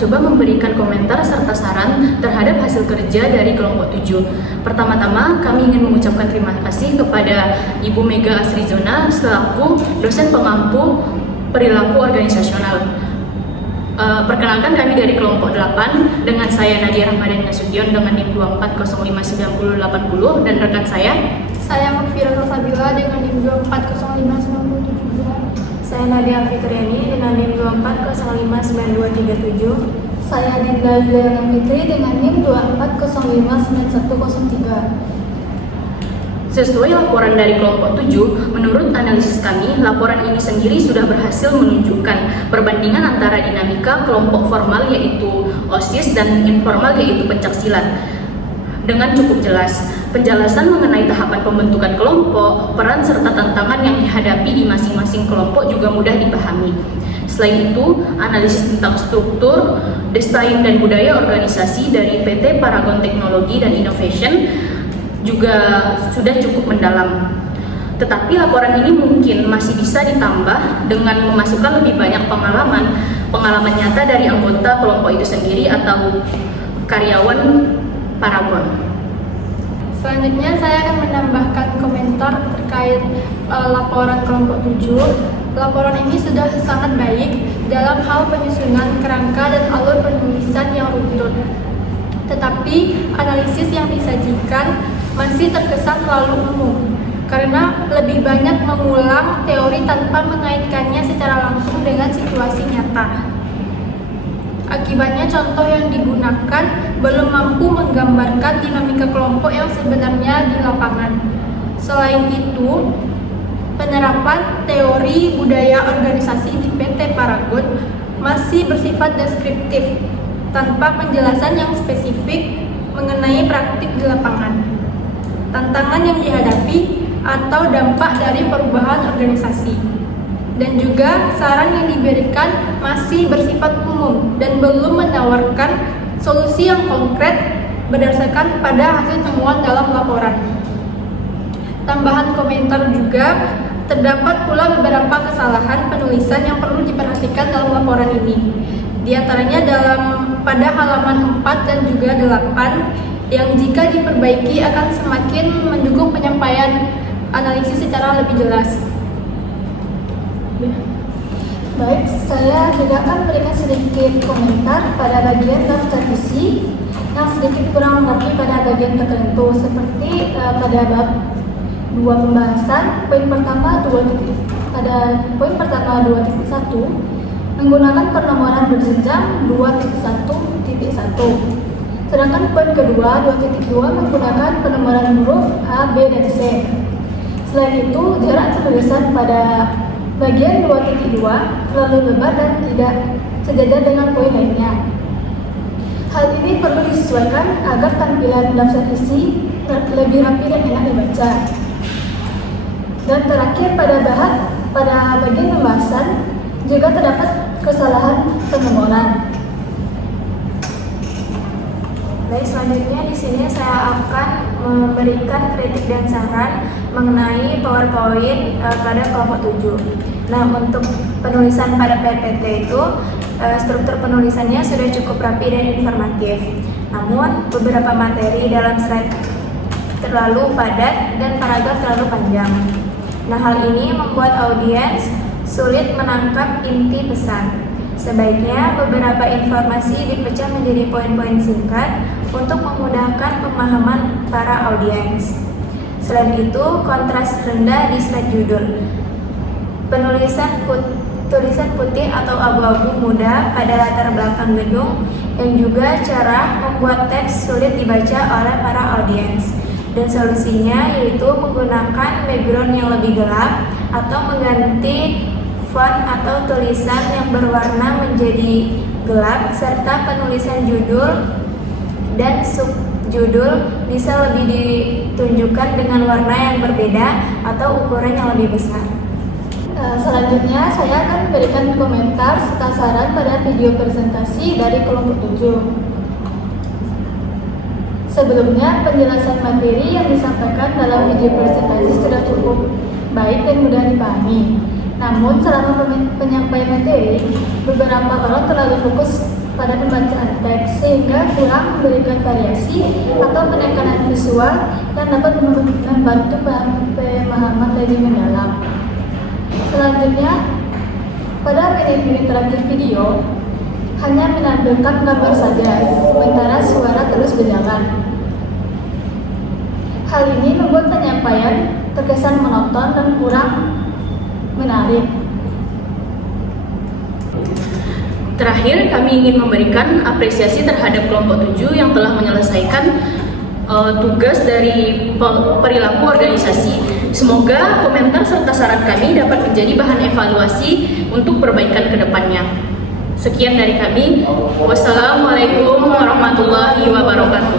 mencoba memberikan komentar serta saran terhadap hasil kerja dari kelompok 7. Pertama-tama, kami ingin mengucapkan terima kasih kepada Ibu Mega Asrizona selaku dosen pengampu perilaku organisasional. Perkenalkan, kami dari kelompok 8 dengan saya Nadia Rahmadani Nasution dengan NIM 24059080 dan rekan saya Mukfira Sabila dengan NIM 240597. Saya Nadia Fitriani dengan NIM 24059237. Saya Dinda Yuliana Fitri dengan NIM 24059103. Sesuai laporan dari kelompok 7, menurut analisis kami, laporan ini sendiri sudah berhasil menunjukkan perbandingan antara dinamika kelompok formal yaitu OSIS dan informal yaitu pencaksilat dengan cukup jelas. Penjelasan mengenai tahapan pembentukan kelompok, peran serta tantangan yang dihadapi di masing-masing kelompok juga mudah dipahami. Selain itu, analisis tentang struktur, desain dan budaya organisasi dari PT Paragon Teknologi dan Innovation juga sudah cukup mendalam. Tetapi laporan ini mungkin masih bisa ditambah dengan memasukkan lebih banyak pengalaman nyata dari anggota kelompok itu sendiri atau karyawan Paragon. Selanjutnya saya akan menambahkan komentar terkait laporan kelompok 7. Laporan ini sudah sangat baik dalam hal penyusunan kerangka dan alur penulisan yang runtut. Tetapi analisis yang disajikan masih terkesan terlalu umum karena lebih banyak mengulang teori tanpa mengaitkannya secara langsung dengan situasi nyata. Akibatnya contoh yang digunakan belum mampu menggambarkan dinamika kelompok yang sebenarnya di lapangan. Selain itu, penerapan teori budaya organisasi di PT Paragon masih bersifat deskriptif tanpa penjelasan yang spesifik mengenai praktik di lapangan, tantangan yang dihadapi atau dampak dari perubahan organisasi. Dan juga saran yang diberikan masih bersifat umum dan belum menawarkan solusi yang konkret berdasarkan pada hasil temuan dalam laporan. Tambahan komentar juga, terdapat pula beberapa kesalahan penulisan yang perlu diperhatikan dalam laporan ini. Di antaranya pada halaman 4 dan juga 8 yang jika diperbaiki akan semakin mendukung penyampaian analisis secara lebih jelas. Baik, saya juga akan memberikan sedikit komentar pada bagian daftar isi yang sedikit kurang rapi pada bagian tertentu, seperti pada bab 2 pembahasan, poin pertama 2.1 menggunakan penomoran berjenjang 2.1.1. Sedangkan poin kedua 2.2 menggunakan penomoran huruf A, B, dan C. Selain itu, jarak penulisan pada bagian 2.2 terlalu lebar dan tidak sejajar dengan poin lainnya. Hal ini perlu disesuaikan agar tampilan daftar isi lebih rapi dan enak dibaca. Dan terakhir pada bagian pembahasan juga terdapat kesalahan penomoran. Baik, selanjutnya di sini saya akan memberikan kritik dan saran mengenai PowerPoint pada kelompok 7. Nah, untuk penulisan pada PPT itu struktur penulisannya sudah cukup rapi dan informatif. Namun, beberapa materi dalam slide terlalu padat dan paragraf terlalu panjang. Nah, hal ini membuat audiens sulit menangkap inti pesan. Sebaiknya beberapa informasi dipecah menjadi poin-poin singkat untuk memudahkan pemahaman para audiens. Selain itu, kontras rendah di slide judul. Tulisan putih atau abu-abu muda pada latar belakang gedung yang juga cerah membuat teks sulit dibaca oleh para audiens. Dan solusinya yaitu menggunakan background yang lebih gelap atau mengganti font atau tulisan yang berwarna menjadi gelap, serta penulisan judul dan subjudul bisa lebih ditunjukkan dengan warna yang berbeda atau ukuran yang lebih besar. Selanjutnya saya akan memberikan komentar serta saran pada video presentasi dari kelompok 7. Sebelumnya, penjelasan materi yang disampaikan dalam video presentasi sudah cukup baik dan mudah dipahami. Namun selama penyampaian materi, beberapa orang terlalu fokus pada pembacaan teks sehingga kurang memberikan variasi atau penekanan visual yang dapat membantu pemahaman lebih mendalam. Selanjutnya, pada menit-menit terakhir video, hanya menampilkan gambar saja, sementara suara terus berjalan. Hal ini membuat penyampaian terkesan monoton dan kurang menarik. Terakhir, kami ingin memberikan apresiasi terhadap kelompok 7 yang telah menyelesaikan tugas dari perilaku organisasi. Semoga komentar serta saran kami dapat menjadi bahan evaluasi untuk perbaikan ke depannya. Sekian dari kami. Wassalamualaikum warahmatullahi wabarakatuh.